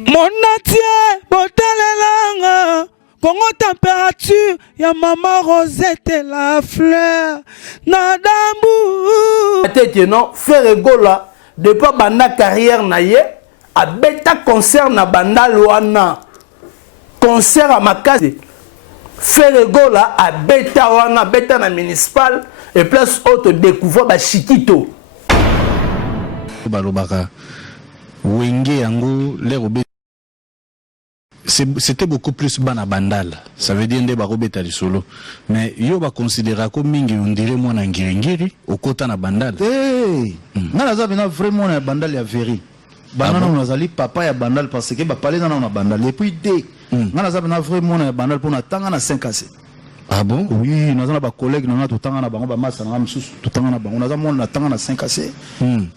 Mon atier, botalelanga, Congo température, ya maman Rosette la fleur, nadambu. Peut-être non, faire gola, depuis banda carrière naye, a beta concert na banda loana, concert à Makasi. Faire gola, a beta wana, beta na municipal, et place autre découvert ba Chiquito. Balobaka, Wenge yango, l'air c'était beaucoup plus bana bandal. Ça veut dire que barobeta di solo. Mais yo ba considérer comme mingi on dirait moi na ngiri au kota na bandal. Hey, na za bina vraiment na bandal ya veri. Banana on azali papa ya bandal parce que ba parler na bandal et puis dé. Na za bina vraiment na bandal pour na tanga na 5 AC. Ah bon? Oui, na za ba collègue na tout tanga na bango ba massa na msusu tout tanga na bango na za mona na tanga na 5 AC.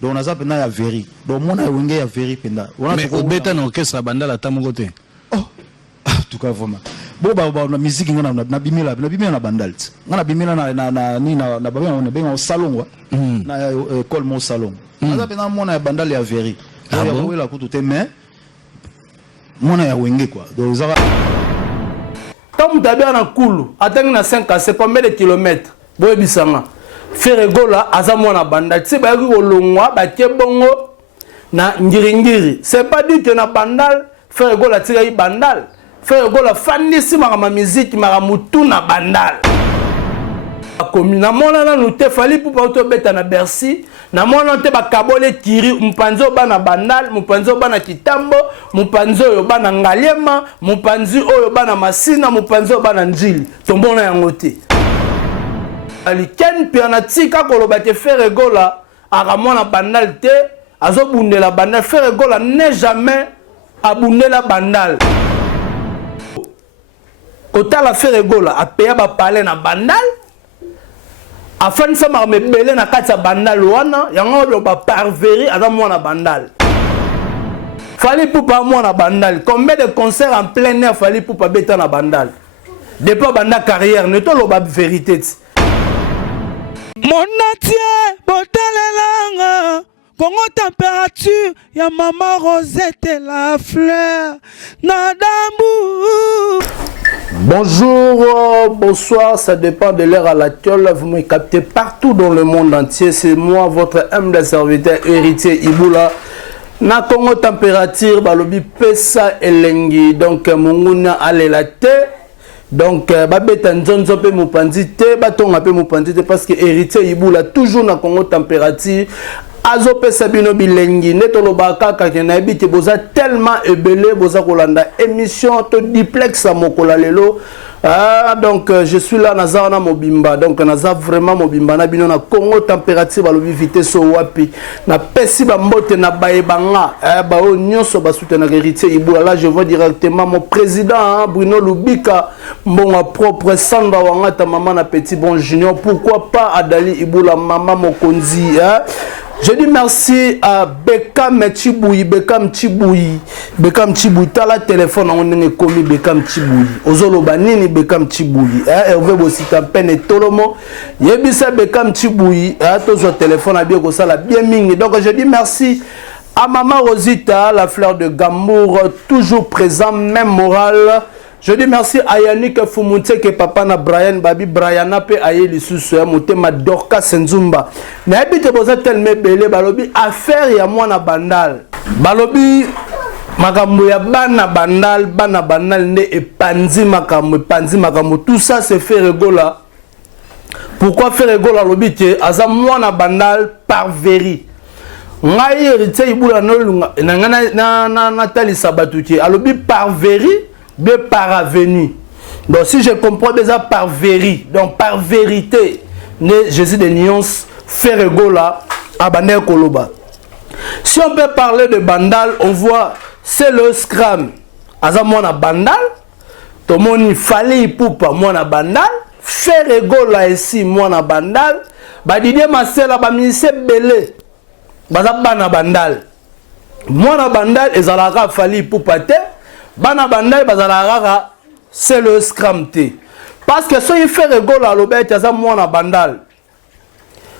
Donc na za bina ya veri. Donc mona ya wenge ya veri penda. Mais au beta na orchestre bandal atamu côté. En tout cas vraiment bon na musique ngana na bimela na bandal ngana bimela na ba on benga au salon na école mon salon na bena mona ya bandal ya veri ya wela kutu te mais mona ya wenge quoi donc ça Comme tabia na kulu atangi na 5 à c'est combien de kilomètres boye bisanga faire gola aza mona bandal c'est ba ko longwa ba bongo na ngiringiri c'est pas dit que na bandal faire gola tira yi bandal faire gola fandisi ma musique ma mutu na bandal comme na mona na nuté fali pour pas beta na Bercy na mona te ba kabole kiri mpanzo bana bandal mpanzo bana kitambo mpanzo yo bana ngaliema mpanzi oyo bana masina mpanzo bana njili tombona yango te ali ken pe na tika koloba te faire gola aka mona bandal te azobundela bandal faire gola n'est jamais abundela bandal kota la faire gola a paya ba parler na bandal afin ça ma me belé na kati bandal wana yango ba parveri aza mwana bandal fali pour pas mwana bandal combien de concerts en plein air fali pour pas beta na bandal depuis banda carrière ne to lo ba vérité Mon atier, botalelanga, Congo température, ya maman Rosette la fleur, nadambu. Bonjour, bonsoir, ça dépend de l'heure à laquelle vous me captez partout dans le monde entier. C'est moi, votre humble serviteur, héritier Iboula. Na Congo température, balobi pesa elengi. Donc, munguna alelate. Donc, babeta nzonzo pe mupandite, batonga pe mupandite parce que héritier Iboula toujours na Congo température. Azo pesa bino bilengi netolo bakaka ke na biti boza tellement ebelé boza kolanda émission to duplex à mokola lelo. Donc je suis là nazana mobimba donc naza vraiment mobimba na bino na Congo température balobi vitesse wapi na pesi ba mbote na baebanga ba o nyonso ba soutenir héritier Iboula. Là je vois directement mon président Bruno Lubika mbonga propre Sandra Wangata maman na petit bon junior pourquoi pas Adali Iboula maman mokonzi Je dis merci à Bekam Chiboui, Bekam Chiboui, Tala téléphone on est commis Bekam Chiboui. Ozolo banini Bekam Chiboui. Hervé Bosita peine et Tolomo. Yebisa Bekam Chiboui. Tout son téléphone a bien que ça la bien ming. Donc je dis merci à Maman Rosita, la fleur de Gamour, toujours présent, même morale. Je dis merci à Yannick Fumunte que papa na Brian Babi Brian a pe aye lisusu ya motema Dorka Senzumba. Na habite boza tellement belé balobi affaire ya mwana bandal. Balobi makambo ya bana bandal ne epanzi makambo tout ça c'est fait rigola. Pourquoi faire rigola lobi te aza mwana bandal par veri. Ngai héritier Iboula no na Nathalie Sabatuki alobi par veri de par avenue. Donc si je comprends déjà par vérité, donc par vérité, Jésus de nuances, faire gola à Bandel Koloba. Si on peut parler de bandal, on voit c'est le scram. Azamona bandal, tout le monde fallait pour moi bandal, faire gola ici moi bandal, Didier Marcel ba ministre belé, bazabana bandal. Moi bandal ezalaka fallait pour pate. Bana bandal bazalaka c'est le scramté parce que si il fait rigolo à l'obet ça mwana bandal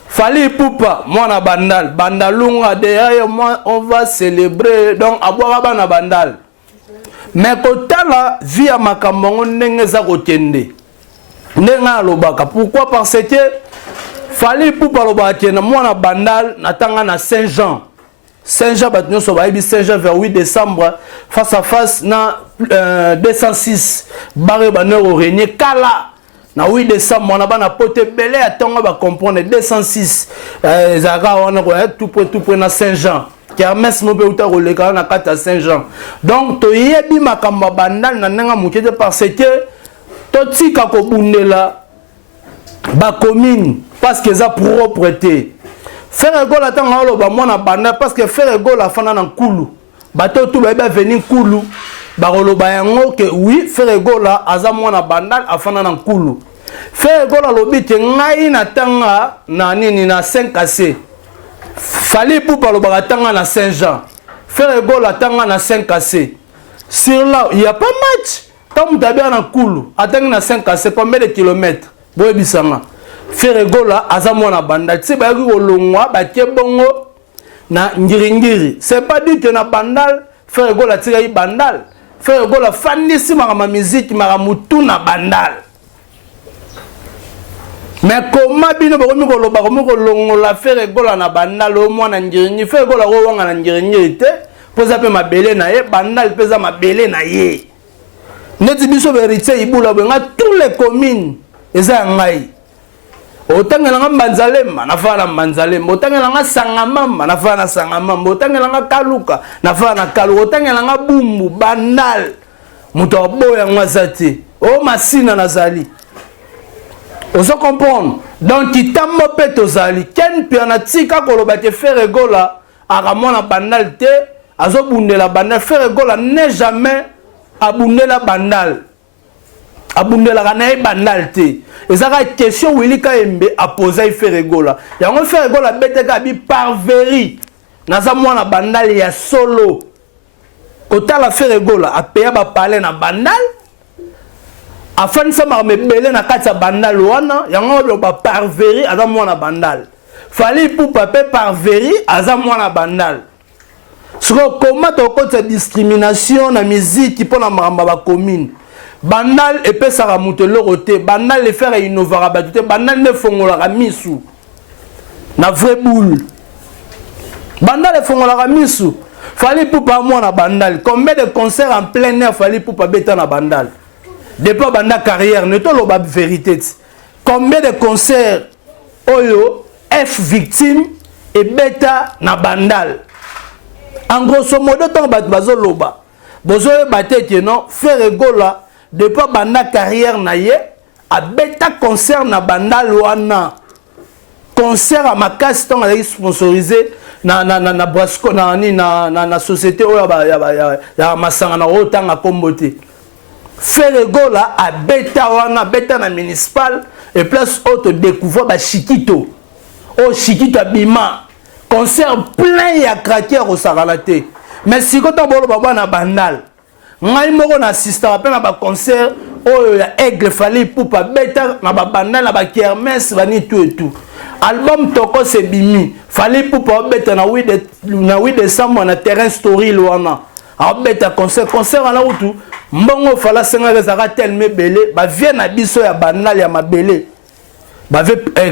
fali poupa mwana bandalunga derrière moi on va célébrer donc aboira bana bandal mais kotala via makambo ndenge za kokende ndenge alobaka. Pourquoi? Parce que fallait pour parler na mwana bandal natanga na Saint-Jean. Saint-Jean batnyo so baibi Saint-Jean vers 8 décembre face à face na 206 barre banero régner kala na 8 décembre on a bana pote belé atonga ba comprendre 206 zaka on a tout près na Saint-Jean. Kermesse mo be uta roleka na kata Saint-Jean. Donc to yebi makamba bandal na nanga mukete parce que to tika ko bundela ba commune parce que ça propreté. Faire égol attend aloba mwana banda parce que faire égol afana na nkulu. Bato tout ba venir nkulu. Ba roloba yango que oui faire égol aza mwana banda afana na nkulu. Faire égol alobi te ngai na tanga na nini na 5AC. Fallait pour parler tanga na Saint-Jean. Faire égol tanga na 5AC. Sur là, il y a pas match. Tant que tu as na nkulu, attendre na 5AC combien de kilomètres? Boye bisanga. Faire gola azamwa na bandal c'est ba kolongwa ba bongo na ngiringiri. C'est pas dit que na bandal faire gola tira yi bandal. Faire gola fandisi ma musique ma mutu na bandal. Mais comment bino ba komi kolongo la faire gola na bandal au moins na ngiringi faire gola ro wanga na ngiringi te poza pe mabele na ye bandal peza mabele na ye. Neti biso vérité ibula benga tous les communes eza ngai. Otangelanga Mbanzalema na fana Mbanzalema, otangelanga Sangamama na fana Sangamama, otangelanga Kaluka na fana Kaluka, otangelanga Bumbu Bandal muto boya ngwazati o masina nazali. Ozo comprendre. Donc kitambo peto zali ken pe na tika koloba te faire gola akamona Bandal te azo bundela Bandal faire gola n'est jamais abundela Bandal. Abundela kana Bandal te. Et ça la question Willy Kaembe a posé faire gola. Ya on faire gola bete ka bi parveri. Na za mwana bandal ya solo. Kota la faire gola a payer ba parler na bandal. Afin ça ma mebele na kati bandal wana, ya on ba parveri a za mwana bandal. Fallait pour papa parveri a za mwana bandal. Soko comment to côté discrimination na musique pour na mamba ba commune. Bandal et pe sara mutelo roté bandal le faire innovara batute bandal ne fongola misu na vrai boule bandal le fongola misu fallait pour pas moi na bandal combien de concerts en plein air fallait pour pas beta na bandal depuis bandal carrière ne to lo ba vérité combien de concerts oyo F victime et beta na bandal en grosso modo tant bat bazo loba bozo baté que non faire gola depuis banda carrière na ye a beta concert na banda loana concert à makasi tant a sponsorisé na Brasco na société ya masanga na otanga kombote faire gola a beta wana beta na municipal et place auto découvrir ba Chiquito o Chiquito bima concert plein ya craquer au saralate mais si quand on bolo baba na bandal ngai moko na assistant après na ba concert oyo ya aigle fallait pour pas beta na ba bandal na ba kermesse bani tout et tout album toko se bimi fallait pour pas beta na 8 décembre na terrain story loana a beta concert na utu mbongo fala senga rezaka tellement belé ba vient na biso ya bandal ya mabele ba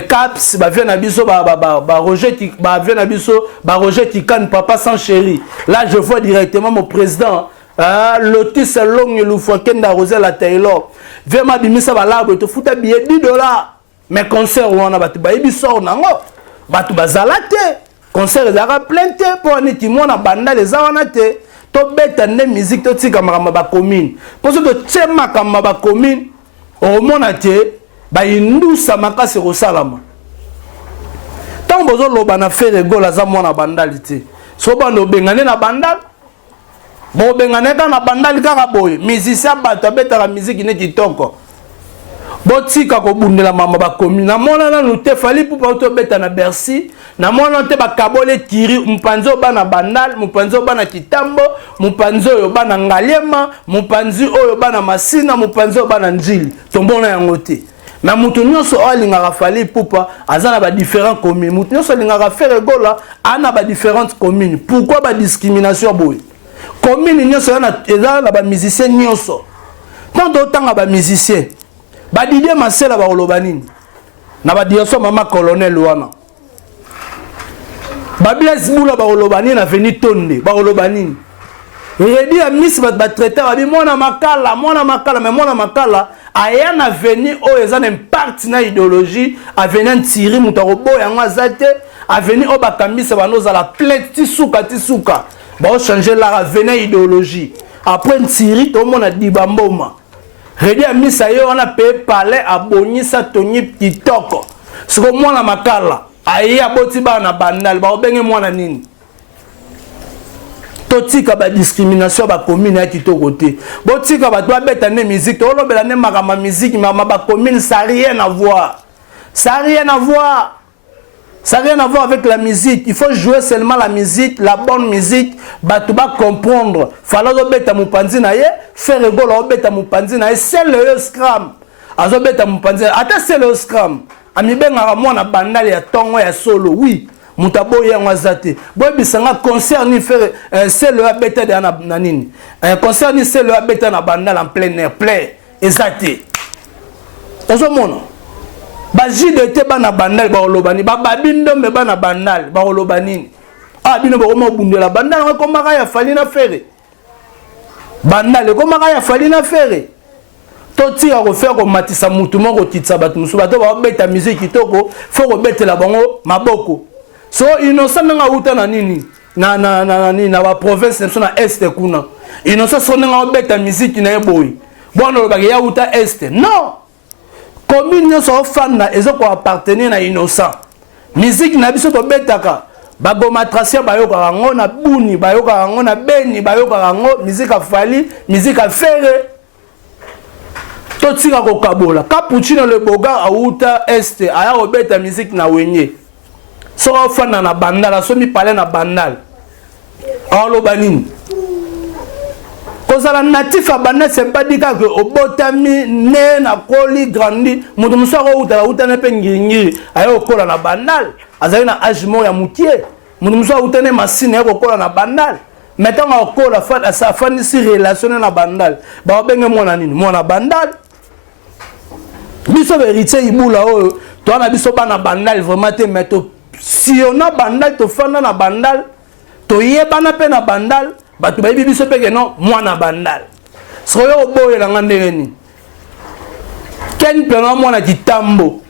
caps ba vient na biso ba Roger qui ba vient na biso ba Roger qui can papa sans chéri là je vois directement mon président Lotus Long le Fokenda Rosella Taylor vraiment bimisa ba l'arbre to futa billet $10 mais concert wana batu ba ibiso nango batu bazalate concert ezaka plein te pour niti mona banda les wana te to beta ne musique to tika makamba ba commune pour ce que tchema kamba ba commune au mona te ba indusa makasi rosalama tant bozo loba na faire gola za mona bandalité so bando bengane na bandal bon bengane na bandal kaka boy musicien bato beta la musique ne kitoko botika ko bundela mama ba commune na mona na luté fali pour pas beta na Bercy na mona te ba kabole kiri mpanzo bana bandal mpanzo bana kitambo mpanzo yo bana ngaliema mpanzo oyo bana masina mpanzo bana njili tombona yango te na mutu nyonso alinga fali pupa azana ba différentes communes mutu nyonso alinga faire gola ana ba différentes communes pourquoi ba discrimination boy commune nyonso eza na ba musicien nyonso tant autant ba musicien ba Didier Masela ba oloba nini na ba direction mama colonel wana ba Blaise Bula ba oloba nini na veni Tonde ba oloba nini Redi a mis ba traiter ba bi mona makala mais mona makala aya na veni o eza na impact na idéologie a veni ntiri mutako boya ngazate a veni o bakambisa banoza la plainte tisuka ba o changer la veni idéologie après ntiri to mona dibamboma Redi a mis ayo on a payé palais abonisa tonyi kitoko siko mona makala aya boti ba na bandal ba obenge mona nini totika ba discrimination ba commune ya kitoko te botika ba doit beta ne musique to lobela ne makama musique mama ba commune ça rien à voir ça rien à voir avec la musique il faut jouer seulement la musique la bonne musique ba tu ba comprendre fala do beta mupanzi na ye faire rigolo beta mupanzi na ye c'est le scram azo beta mupanzi ata c'est le scram ami benga mwana bandali ya tongo ya solo oui mutabo ya ngazate boy bisanga concert ni faire c'est le beta de na nini un concert ni c'est le beta na bandal en plein air play exacté ozo mono ba jide te bana bandal ba olobani ba babindo me bana bandal ba olobani ah bino ba ko bundela bandal ko maka ya fali na fere bandal ko maka ya fali na fere toti a refaire ko matisa mutu moko titsa batu musu bato ba beta musique kitoko faut ko betela bango maboko so innocent nga uta na nini na ba province na est kuna innocent so nga beta musique na eboyi bono ba ya uta est non commune so fan na ezo ko appartenir na innocent musique na biso to betaka ba gomatracia ba yoka ngo na buni ba yoka ngo na beni ba yoka ngo musique a fali musique a fere totika ko kabola capuccino le boga a uta est aya obeta musique na wenye so fana na bandala so mi pale na bandal alo banini kozala natif a bandal c'est pas dit que obotami ne na koli grandi mutu muso ko uta na pe ngingiri ayo kola na bandal azali na âge mo ya mutie mutu muso uta ne masine ko kola na bandal mettons ko kola fa sa fani si relation na bandal ba benge mona nini mona bandal biso vérité ibula oyo to na biso bana bandal vraiment te meto si on a bandal to fana na bandal to yebana pe na bandal batu ba biso pe que non moi na bandal soyo boye la ngandenge ni ken plano moi na kitambo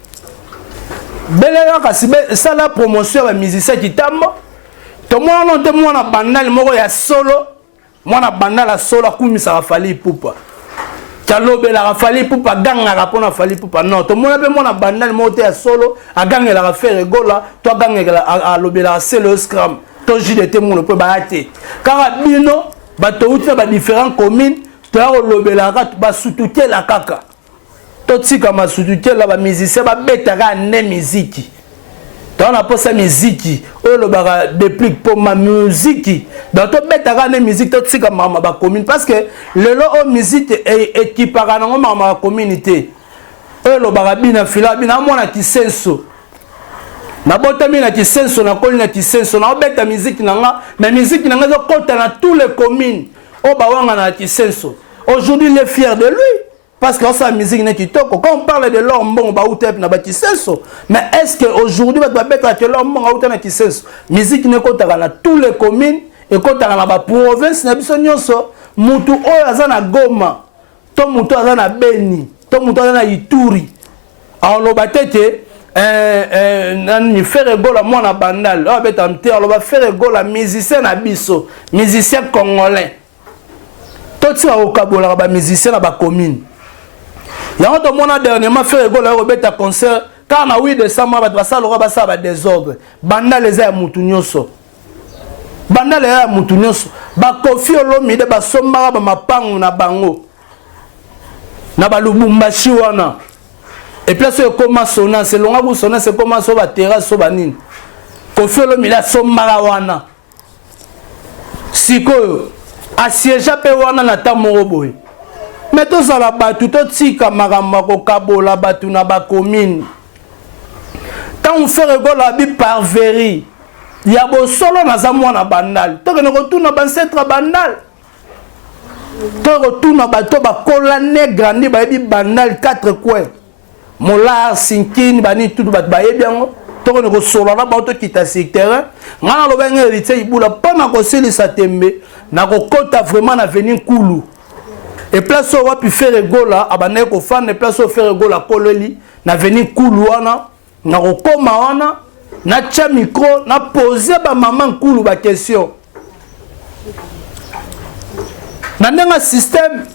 belela kasibe sala promotion ba musicien kitambo to moi non te moi na bandal moko ya solo moi na bandal la solo kumisa fali pupa Kalobela rafali pupa ganga rapona fali pupa non to mona pe mona bandal moté à solo a ganga la faire gola to ganga a lobela c'est le scrum to jide te mon pe baate car bino ba to uti ba différents communes to lobela ba sutuke la kaka to tika ma sutuke la ba musicien ba betaka ne musique on a pas sa musique oh le bara déplique pour ma musique dans to betaka ne musique to tika mama ba commune parce que le lo o musique est équiparé na mama communauté oh le bara bina fila bina mona kisenso na botami na kisenso na koli na kisenso na beta musique nanga mais musique nanga zo kota na tous les communes oh ba wanga na kisenso aujourd'hui il est fier de lui. Parce que sa musique n'est kitoko. Quand on parle de l'homme bon, bah outep na batisenso. Mais est-ce que aujourd'hui va mettre que l'homme bon outep na kisenso? Musique n'est qu'au dans tous les communes et qu'au dans la province na bisonyonso. Mutu o azana Goma, to mutu azana Beni, to mutu azana Ituri. Alors le batete ni faire gola moi na bandal. Oh betamte alors va faire gola musicien na biso, musicien congolais. Tout ça au kabola ba musicien na ba commune. Yango to mona dernièrement fait rigolo au beta concert car na 8 décembre ba ça le ba ça ba désordre banda les a mutu nyonso banda les a mutu nyonso ba Kofi Olomide ba somba ba mapangu na bango na ba Lubumbashi wana et puis c'est comment sonna c'est longa bu sonna c'est comment so ba terrasse so ba nini Kofi Olomide somba wana sikoyo asiéger pe wana na tamoro boy. Mais tout ça là-bas, tout aussi comme Maramako Kabola, Batu na ba commune. Quand on fait rigolo la bi parveri, il y a beau solo na zamwa na bandal. Tant que nous retourne na bancetre bandal. to retourna bato ba colane grandi ba yebi bandal 4 coins molar sinkini bani tout bat ba yebi yango to ko ko solo na ba to kita secteur ngana lo benga héritier ibula pona ko silisa tembe na ko kota vraiment na venir kulu et place où va pu faire gola abane ko fan et place où faire gola koleli na venir kulu wana na ko koma wana na tia micro na poser ba maman kulu ba question na ndenga système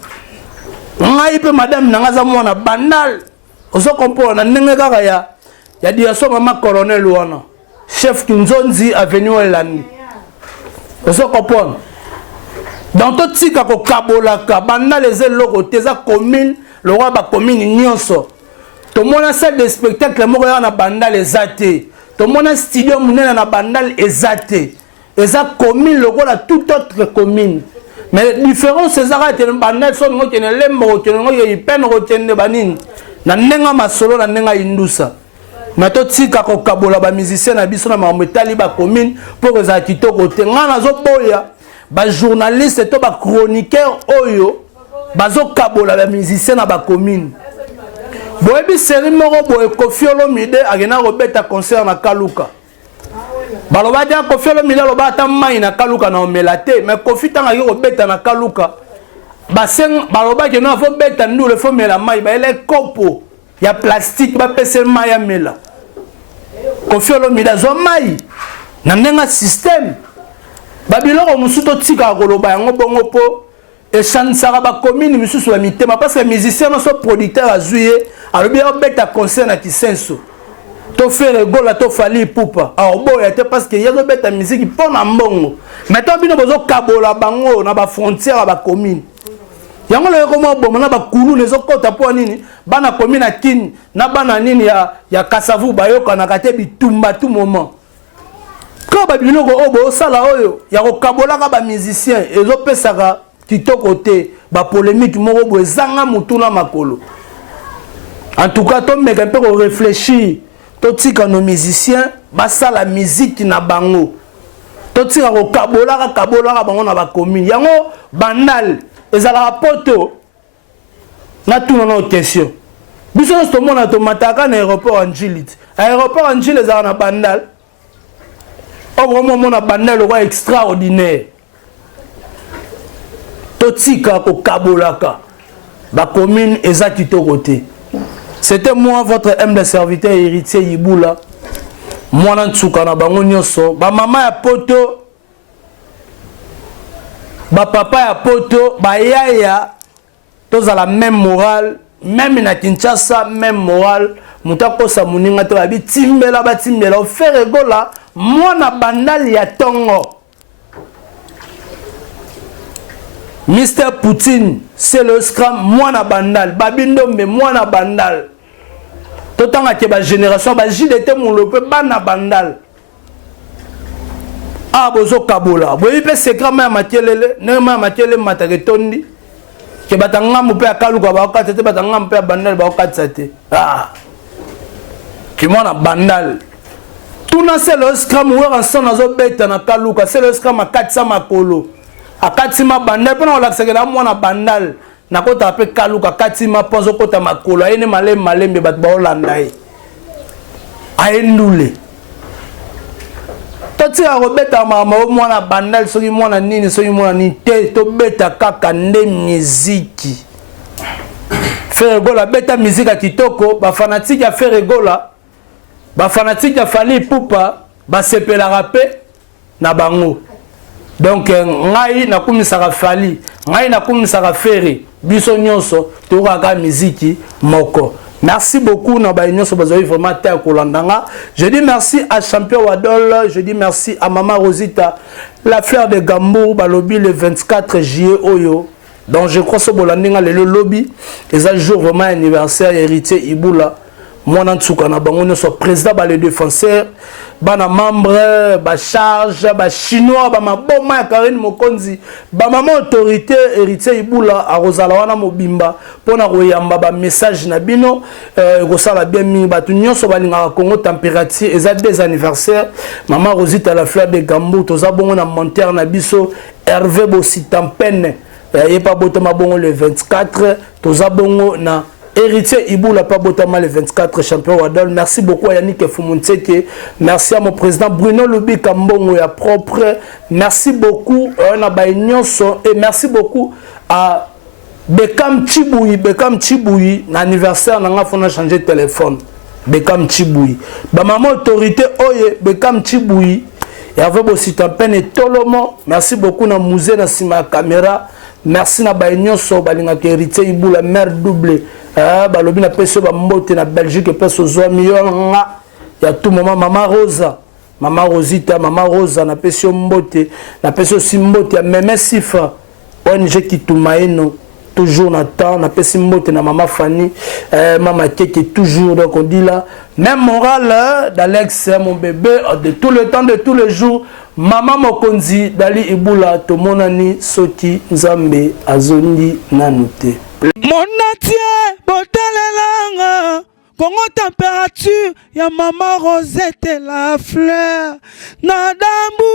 ngai pe madame nanga za mwana bandal oso comprendre na ndenga kaka ya dia so mama colonel wana chef Kinzonzi avenue Elani oso comprendre dans tout tika ko kabolaka bandal les eloko teza commune le roi ba commune nyonso to mona salle de spectacle moko ya na bandal ezate to mona studio munene na bandal ezate eza commune lokola toute autre commune. Mais la différence c'est ça que bandal son ngo kene lembo kene ngo ye pen ngo kene banini na nenga masolo na nenga indusa na to tika ko kabola ba musicien na biso na mametali ba commune pour que ça kitoko te ngana zo boya ba journaliste to ba chroniqueur oyo bazo kabola ba musicien na ba commune boyebi série moko boye Koffi Olomide agena robeta concert na Kaluka baloba dia Koffi Olomide loba ta mai na Kaluka na omelate mais Koffi tanga yo robeta na Kaluka baseng baloba ke no fo beta ndule fo mela mai ba ele kopo ya plastique ba pese mai ya mela Koffi Olomide zo mai na nenga système babiloko musuto tika koloba yango bongo po et chansara ba commune misusu ba mitema parce que musicien no so producteur azuye alobi obeta concert na Kisenso to faire gola to fali pupa a oboya te parce que yezo beta musique pona mbongo mais to bino bozo kabola bango na ba frontière ba commune yango le ko mo bomo na ba kulu nezo kota po nini bana commune akini na bana nini ya Kasavu bayoka na kate bitumba tout moment ko ba bino ko obo sala oyo ya ko kabola ka ba musicien ezo pesaka kitoko te ba polémique moko bo ezanga mutuna makolo. En tout cas, tu me peux réfléchir. Tu tika nos musiciens, basa la musique na bango. Tu tika ko kabola bango na ba commune. Yango bandal ezala poto na tout na question. Biso sto mona to mataka na aéroport Angilit. Aéroport Angilit ezala na bandal. O vraiment mona bandal le roi extraordinaire. Tu tika ko kabolaka ba commune ezaki to côté. C'était moi, votre humble serviteur héritier Iboula. Moi, Nantsuka na bango nyonso. Ba maman ya poto. Ba papa ya poto. Ba yaya. Tous à la même morale. Même na Kinshasa, même morale. Moutako sa muninga to abi timbela ba timbela. O faire gola. Moi na bandal ya tongo. Mr. Poutine, c'est le scram, moi na bandal. Babindo, mais moi na bandal. Tout à la génération, JDT mon lope, bana bandal. Ah, bozo kabola. Boyi pe secret ma matielele, ne ma matielele mataretondi. Ke batanga mo pe akaluka ba okatete batanga mo pe bandal ba okatsate. Ah. Ki moi na bandal. Tout na c'est le scram ou ensemble nazo beta na kaluka, c'est le scram a 400 makolo. A katima bandal pona olakseka mwana bandal na kota ape kaluka katima ponzo kota makolo ene malembe bat ba olanda e aendule to tira robeta mama mwana bandal soki mwana nini soki mwana ni te to beta kaka nde muziki faire gola beta musique kitoko ba fanatique ya faire gola ba fanatique ya Fally Ipupa ba sepela rapé na bango. Donc ngai na kumisaka Fally ngai na kumisaka Ferry biso nyonso tokaka muziki moko. Merci beaucoup na ba nyonso bazoi vraiment ta kolandanga. Je dis merci à Champion Wadol, je dis merci à Maman Rosita, la fleur de Gambour balobi le 24 juillet oyo. Donc je crois que bolandinga le lobby et un jour vraiment anniversaire héritier Iboula. Moi Nantsuka na bango nyonso président ba les défenseurs bana membre ba charge ba chinois ba maboma ya Karine Mokonzi ba maman autorité héritier Iboula a Rosala wana mobimba pona koyamba ba message na bino ko sala bien mi batu nyonso balinga Congo température eza des anniversaires maman Rosita la fleur de Gambour toza bongo na monteur na biso Hervé Bossitampene et pas botama bongo le 24 toza bongo na héritier Iboula pas botama le 24 champion Wadol. Merci beaucoup à Yannick Fumunteke, merci à mon président Bruno Lubi Kambongo ya propre, merci beaucoup na Baïnyonso et merci beaucoup à Bekam Chiboui na anniversaire nanga fona changer de téléphone. Bekam Chiboui ba maman autorité oye Bekam Chiboui et avec aussi Tampene et Tolomo, merci beaucoup na musée na sima caméra, merci na Baïnyonso balinga héritier Iboula mère doublée. Balobi na peso ba mbote na Belgique peso zo million ya tout moment maman Rosita maman Rosa na peso mbote na peso simbote ya meme sifa ONG Kitumaeno toujours na temps na peso mbote na maman Fanny maman Keke toujours donc on dit là même moral d'Alex mon bébé de tout le temps de tous les jours maman Mokonzi Dali Iboula to monani soki Nzambe azondi nanute. Mon entier, botalelanga, Congo température, ya maman Rosette la fleur, nadambu.